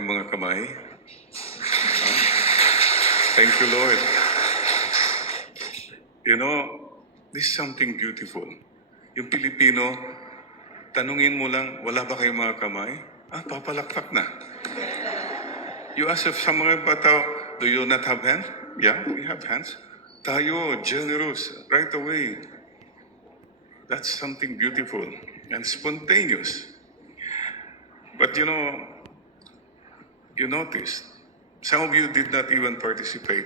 kayong mga kamay? Thank you, Lord. You know, this is something beautiful. Yung Pilipino, tanungin mo lang, wala ba kayong mga kamay? Papalakpak na. You ask sa mga bata, do you not have hands? Yeah, we have hands. Tayo, generous, right away. That's something beautiful and spontaneous. But you know, you noticed, some of you did not even participate.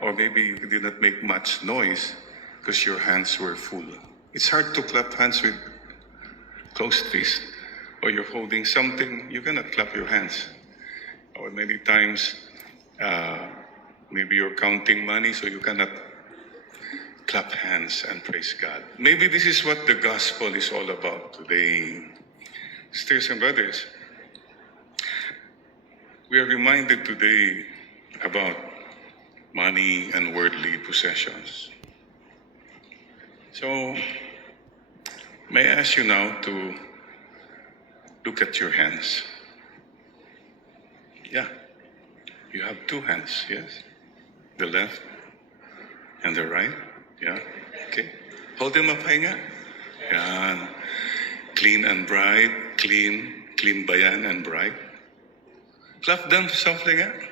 Or maybe you did not make much noise because your hands were full. It's hard to clap hands with closed fists. Or you're holding something, you cannot clap your hands. Or many times, maybe you're counting money, so you cannot clap hands and praise God. Maybe this is what the gospel is all about today. Sisters and brothers, we are reminded today about money and worldly possessions. So, may I ask you now to look at your hands. Yeah, you have two hands, yes? The left and the right, yeah? Okay. Hold them up high nga. Yan. Clean and bright, clean ba yan and bright? Clap them softly nga. 1, 2,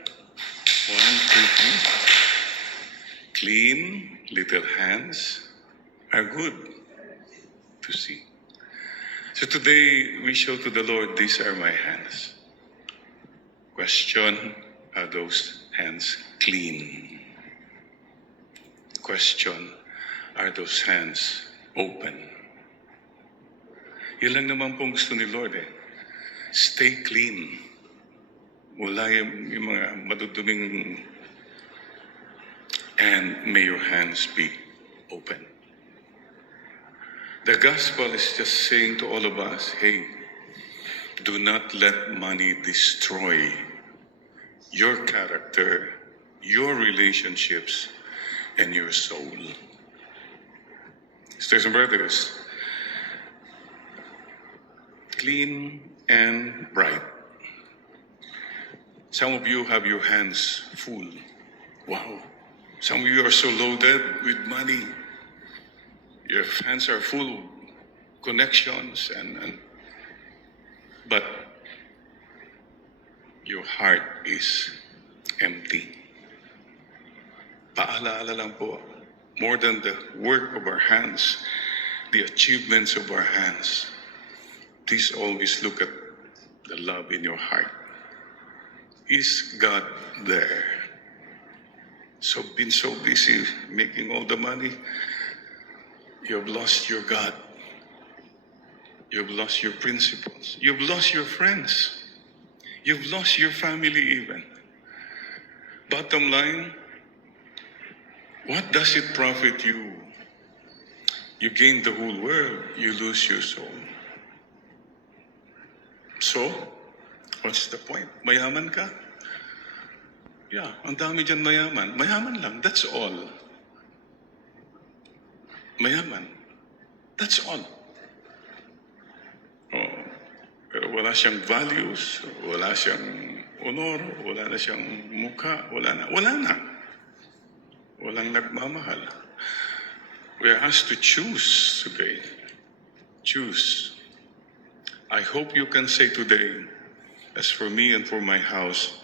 3. Clean little hands are good to see. So today we show to the Lord, these are my hands. Question, are those hands clean? Question, are those hands open? Yan lang naman pong gusto ni Lord eh. Stay clean. Wala yung mga maduduming, and may your hands be open. The gospel is just saying to all of us, hey, do not let money destroy your character, your relationships, and your soul. Sisters and brothers, clean and bright. Some of you have your hands full. Wow. Some of you are so loaded with money. Your hands are full of connections but your heart is empty. Paalaala lang po, more than the work of our hands, the achievements of our hands, please always look at the love in your heart. Is God there? So been so busy making all the money, you've lost your God. You've lost your principles. You've lost your friends. You've lost your family even. Bottom line, what does it profit you? You gain the whole world, you lose your soul. So, what's the point? Mayaman ka? Yeah, ang dami dyan mayaman. Mayaman lang, that's all. Mayaman. That's all. Oh, pero wala siyang values, wala siyang honor, wala na siyang mukha, wala na. Walang nagmamahal. We are asked to choose today. Choose. I hope you can say today, as for me and for my house,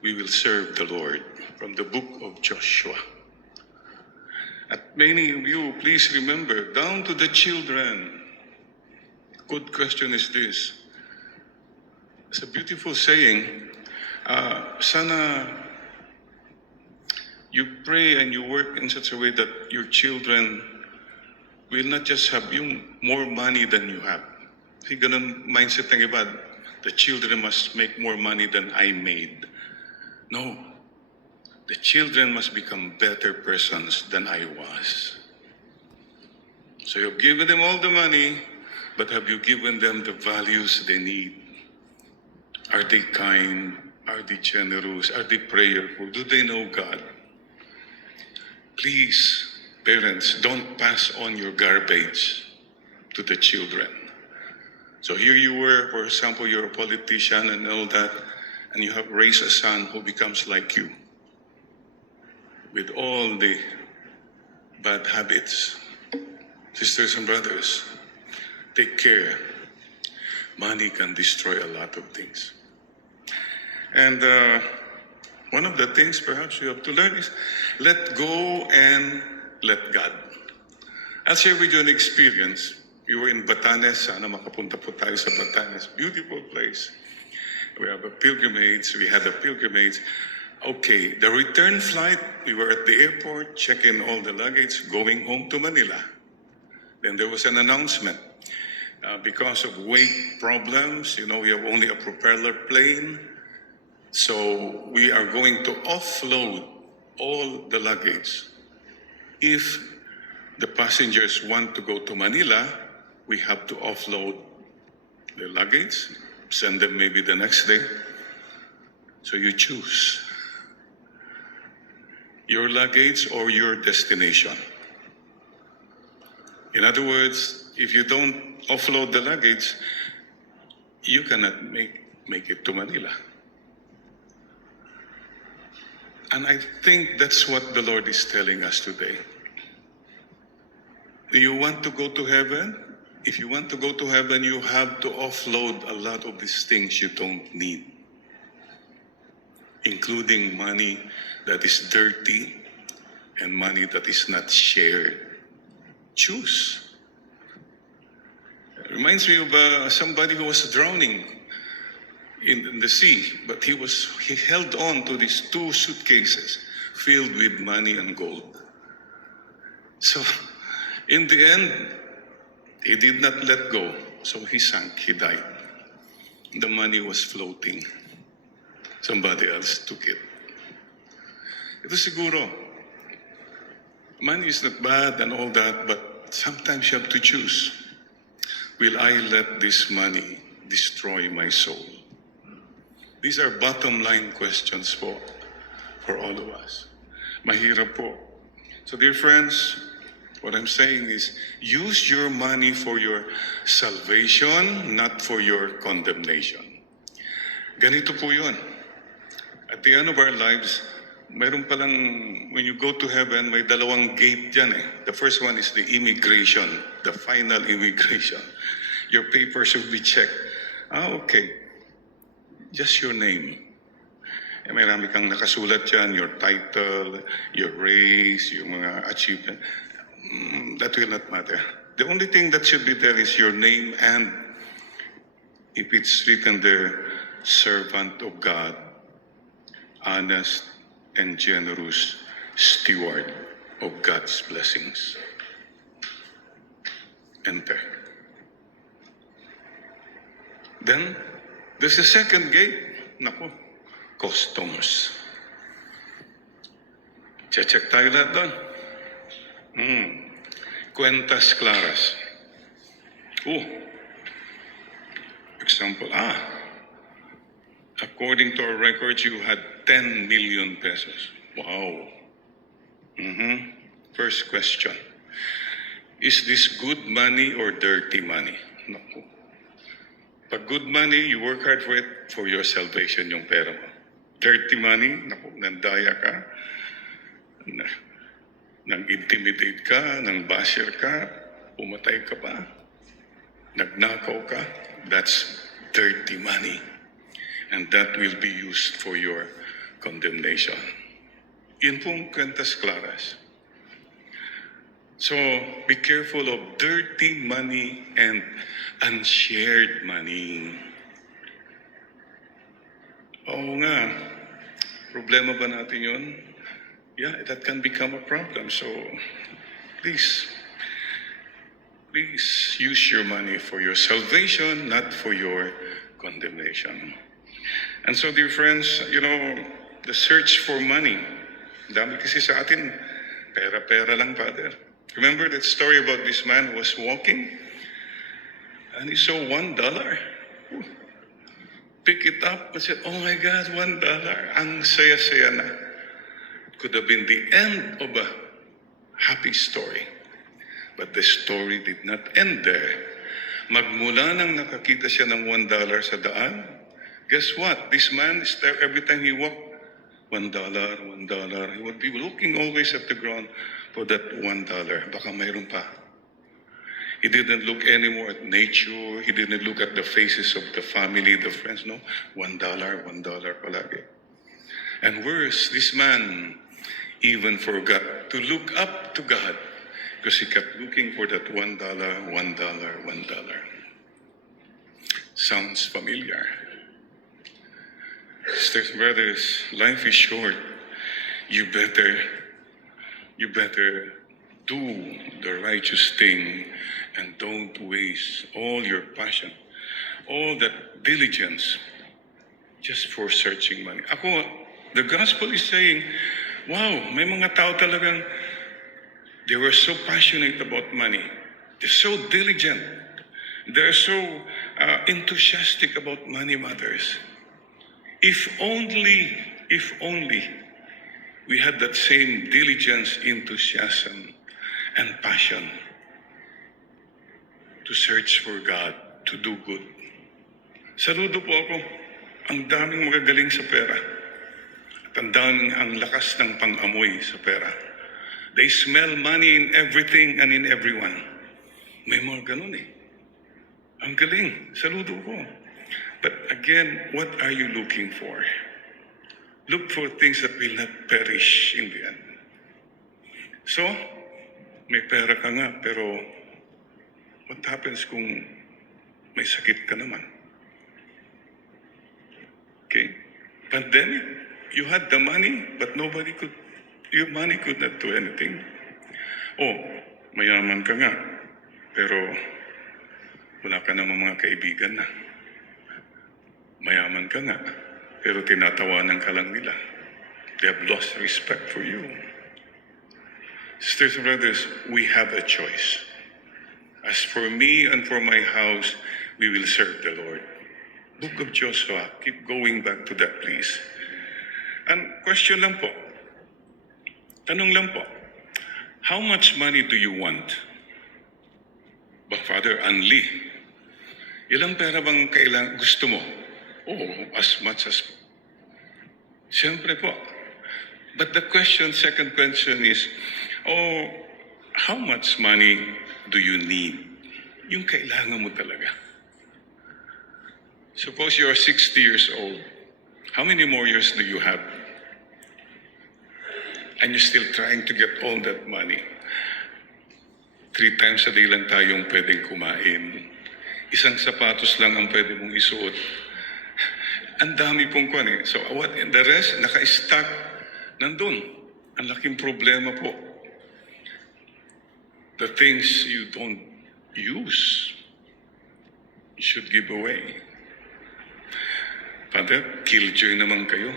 we will serve the Lord. From the book of Joshua. At many of you, please remember, down to the children. Good question is this. It's a beautiful saying. Sana you pray and you work in such a way that your children will not just have yung more money than you have. Kasi ganun mindset ng iba, the children must make more money than I made. No. The children must become better persons than I was. So you've given them all the money, but have you given them the values they need? Are they kind? Are they generous? Are they prayerful? Do they know God? Please, parents, don't pass on your garbage to the children. So here you were, for example, you're a politician and all that, and you have raised a son who becomes like you with all the bad habits. Sisters and brothers, take care. Money can destroy a lot of things. And one of the things perhaps you have to learn is let go and let God. I'll share with you an experience. We were in Batanes. Sana makapunta po tayo sa Batanes. Beautiful place. We have a pilgrimage. We had a pilgrimage. Okay, the return flight, we were at the airport, checking all the luggage, going home to Manila. Then there was an announcement. Because of weight problems, we have only a propeller plane. So we are going to offload all the luggage. If the passengers want to go to Manila, we have to offload the luggage, send them maybe the next day. So you choose your luggage or your destination. In other words, if you don't offload the luggage, you cannot make it to Manila. And I think that's what the Lord is telling us today. Do you want to go to heaven? If you want to go to heaven, you have to offload a lot of these things you don't need, including money that is dirty and money that is not shared. Choose. It reminds me of somebody who was drowning in the sea, but he held on to these 2 suitcases filled with money and gold. So in the end, he did not let go. So he sank, he died. The money was floating. Somebody else took it. Ito siguro, money is not bad and all that, but sometimes you have to choose. Will I let this money destroy my soul? These are bottom line questions for all of us. Mahirap po. So dear friends, what I'm saying is, use your money for your salvation, not for your condemnation. Ganito po yun. At the end of our lives, mayroon palang, when you go to heaven, may dalawang gate dyan eh. The first one is the immigration, the final immigration. Your papers will be checked. Okay. Just your name. Eh, marami kang nakasulat dyan, your title, your race, yung mga achievement. That will not matter. The only thing that should be there is your name, and if it's written there, servant of God, honest and generous steward of God's blessings. Enter. Then, there's a second gate. Naku, customs. Check tayo lahat doon. Cuentas claras. Example, according to our records, you had 10 million pesos. Wow. First question. Is this good money or dirty money? Naku. Pag good money, you work hard for it, for your salvation, yung pera mo. Dirty money, naku, nandaya ka, nang-intimidate ka, nang-basher ka, pumatay ka pa, nagnakaw ka, that's dirty money. And that will be used for your condemnation. Yun pong cuentas claras. So, be careful of dirty money and unshared money. Oo nga, problema ba natin yun? Yeah, that can become a problem. So, please use your money for your salvation, not for your condemnation. And so, dear friends, the search for money. Dami kasi sa atin, pera-pera lang, Father. Remember that story about this man who was walking? And he saw $1. Pick it up and said, oh my God, $1. Ang saya-saya na. It could have been the end of a happy story. But the story did not end there. Magmula nang nakakita siya ng $1 sa daan, guess what? This man, every time he walked, $1, $1. He would be looking always at the ground for that $1. Baka mayroon pa. He didn't look anymore at nature. He didn't look at the faces of the family, the friends. No, $1, $1 palagi. And worse, this man even forgot to look up to God because he kept looking for that $1, $1, $1. Sounds familiar. Sisters and brothers, life is short. You better do the righteous thing and don't waste all your passion, all that diligence just for searching money. Ako, the gospel is saying, wow, may mga tao talagang they were so passionate about money. They're so diligent. They're so enthusiastic about money matters. If only we had that same diligence, enthusiasm, and passion to search for God, to do good. Saludo po ako. Ang daming magagaling sa pera. At ang lakas ng pang-amoy sa pera. They smell money in everything and in everyone. May mga ganun eh. Ang galing. Saludo ko. But again, what are you looking for? Look for things that will not perish in the end. So, may pera ka nga, pero what happens kung may sakit ka naman? Okay? Pandemic, you had the money, but your money could not do anything. Oh, mayaman ka nga, pero wala ka namang mga kaibigan na. Mayaman ka nga, pero tinatawanan ka lang nila. They have lost respect for you. Sisters and brothers, we have a choice. As for me and for my house, we will serve the Lord. Book of Joshua, keep going back to that, please. And question lang po, tanong lang po, how much money do you want? But Father, Anli, ilang pera bang gusto mo? Oh, as much as... Siyempre po. But the second question is, how much money do you need? Yung kailangan mo talaga. Suppose you are 60 years old. How many more years do you have? And you're still trying to get all that money. 3 times a day lang tayong pwedeng kumain. Isang sapatos lang ang pwede mong isuot. Ang dami pong kwan eh. So what in the rest, naka-stack nandun. Ang laking problema po. The things you don't use, you should give away. Father, killjoy naman kayo.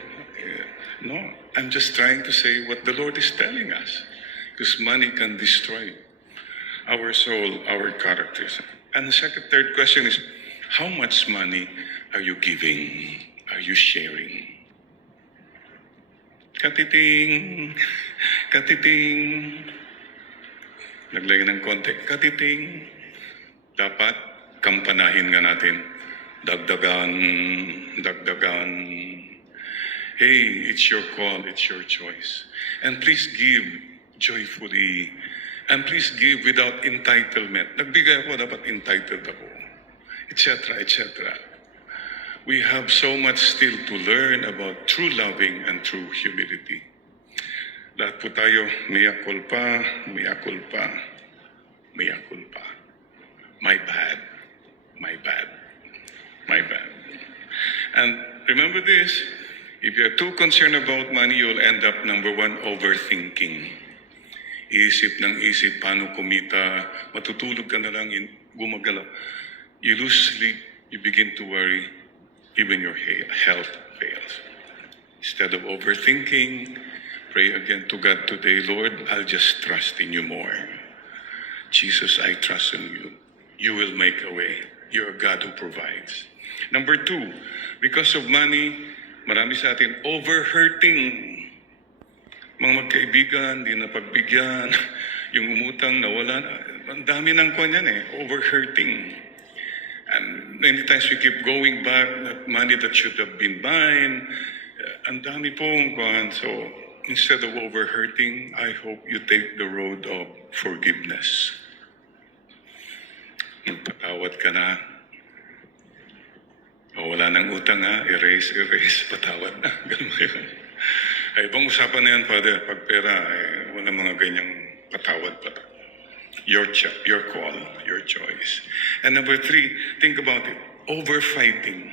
No, I'm just trying to say what the Lord is telling us. Because money can destroy our soul, our characters. And the third question is, how much money are you giving? Are you sharing? Katiting, katiting. Naglagay ng konti, katiting. Dapat kampanahin nga natin. Dagdagan, dagdagan. Hey, it's your call, it's your choice. And please give joyfully. And please give without entitlement. Nagbigay ako, dapat entitled ako. Etc., etc. We have so much still to learn about true loving and true humility. Lahat po tayo, mea culpa, mea culpa, mea culpa. My bad, my bad, my bad. And remember this, if you're too concerned about money, you'll end up, number 1, overthinking. Isip ng isip, paano kumita, matutulog ka na lang, gumagalaw. You lose sleep, you begin to worry, even your health fails. Instead of overthinking, pray again to God today, Lord, I'll just trust in you more. Jesus, I trust in you. You will make a way. You're a God who provides. Number 2, because of money, marami sa atin overhurting. Mga magkaibigan, di napagbigyan, yung umutang, nawala na. Ang dami ng kwan yan eh, overhurting. And many times we keep going back, that money that should have been mine. Ang dami pong kuhan. So, instead of overhurting, I hope you take the road of forgiveness. Magpatawad ka na. O wala nang utang ha, erase, patawad na. Ganun ba yun? Ay, ibang usapan na yan, Father. Pag pera, wala mga ganyang patawad. Your call, your choice. And number 3, think about it. Overfighting.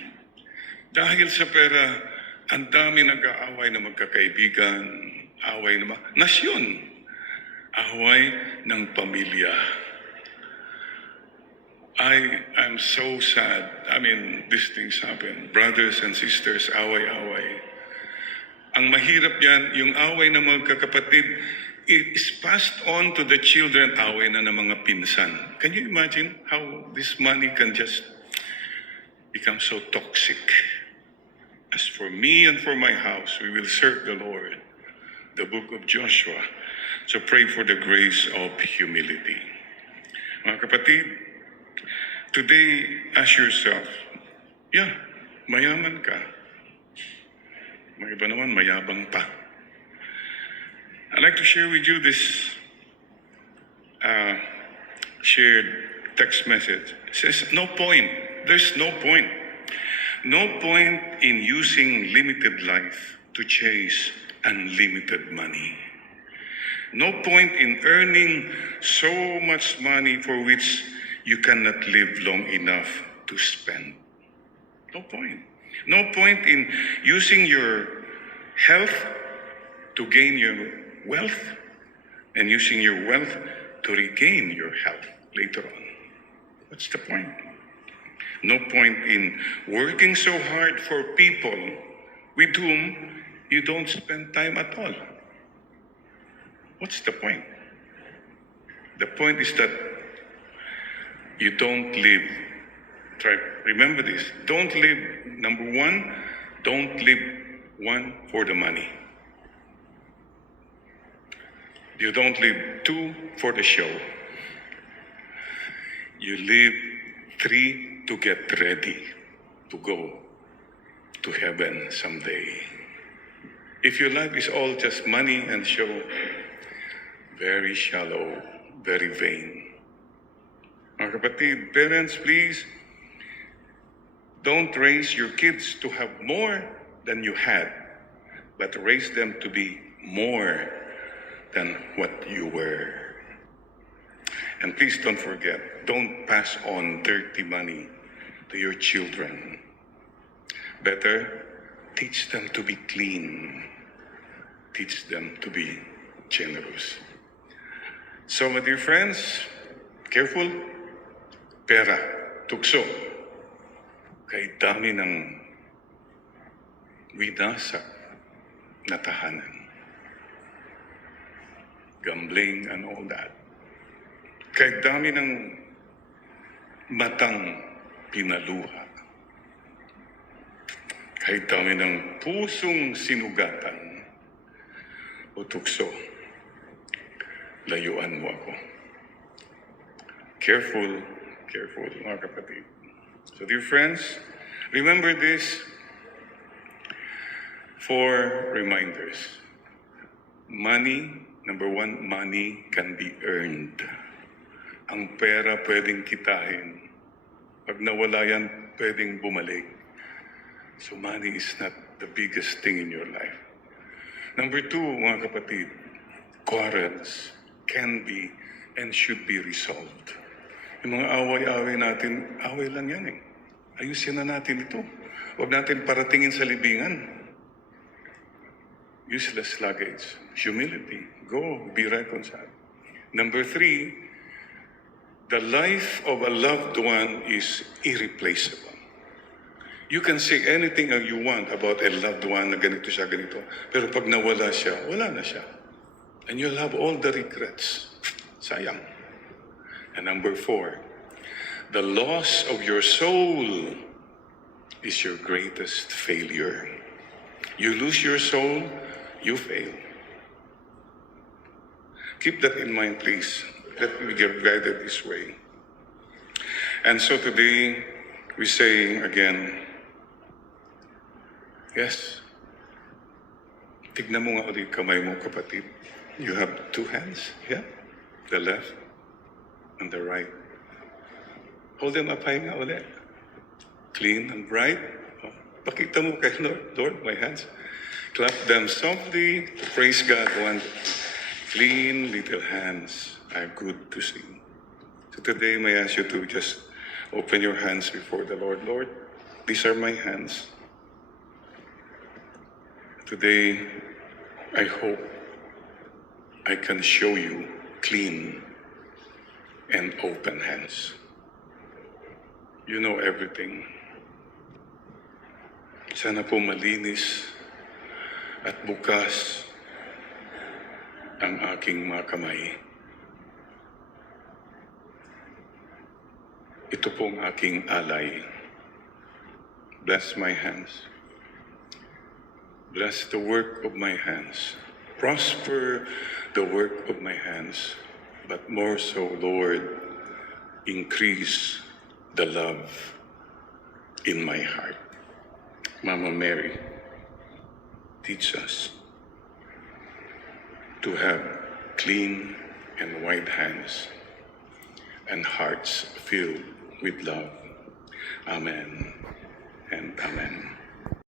Dahil sa pera, ang dami nag-aaway na magkakaibigan, away na nasyon, away ng pamilya. I'm so sad. I mean, these things happen. Brothers and sisters, away-away. Ang mahirap yan, yung away ng mga kakapatid, it is passed on to the children, away na ng mga pinsan. Can you imagine how this money can just become so toxic? As for me and for my house, we will serve the Lord. The book of Joshua. So pray for the grace of humility. Mga kapatid, today, ask yourself, mayaman ka. May iba naman, mayabang pa. I'd like to share with you this shared text message. It says, no point. There's no point. No point in using limited life to chase unlimited money. No point in earning so much money for which you cannot live long enough to spend. No point. No point in using your health to gain your wealth and using your wealth to regain your health later on. What's the point? No point in working so hard for people with whom you don't spend time at all. What's the point? The point is that you don't live. Remember this. Don't live, number 1, don't live for the money. You don't live 2 for the show. You live 3 to get ready to go to heaven someday. If your life is all just money and show, very shallow, very vain. Mga kapatid, parents, please, don't raise your kids to have more than you had, but raise them to be more than what you were. And please don't forget, don't pass on dirty money to your children. Better, teach them to be clean. Teach them to be generous. So, my dear friends, careful. Pera, tukso. Kay dami ng winasak na tahanan. Gambling and all that. Kay dami ng matang pinaluha. Kay dami ng pusong sinugatan o tukso. Layuan mo ako. Careful, mga kapatid. So dear friends, remember this 4 reminders. Money, number 1, money can be earned. Ang pera pwedeng kitahin. Pag nawala yan, pwedeng bumalik. So money is not the biggest thing in your life. Number 2, mga kapatid, quarrels can be and should be resolved. Yung mga away-away natin, away lang yan eh. Ayusin na natin ito. Huwag natin paratingin sa libingan. Useless luggage. Humility. Go, be reconciled. Number 3, the life of a loved one is irreplaceable. You can say anything you want about a loved one na ganito siya, ganito. Pero pag nawala siya, wala na siya. And you'll have all the regrets. Sayang. And number 4, the loss of your soul is your greatest failure. You lose your soul, you fail. Keep that in mind, please. Let me get guided this way. And so today, we say again, yes, tignan mo nga ulit kamay mo, kapatid. You have two hands, yeah? The left and the right. Hold them up high nga ulit. Clean and bright. Oh, pakita mo kay Lord, Lord, my hands. Clap them softly. Praise God. One clean little hands are good to see. So today, may I ask you to just open your hands before the Lord. Lord, these are my hands. Today, I hope I can show you clean and open hands. You know everything. Sana po malinis at bukas ang aking mga kamay. Ito pong aking alay. Bless my hands. Bless the work of my hands. Prosper the work of my hands. But more so, Lord, increase the love in my heart. Mama Mary, teach us to have clean and white hands and hearts filled with love. Amen and amen.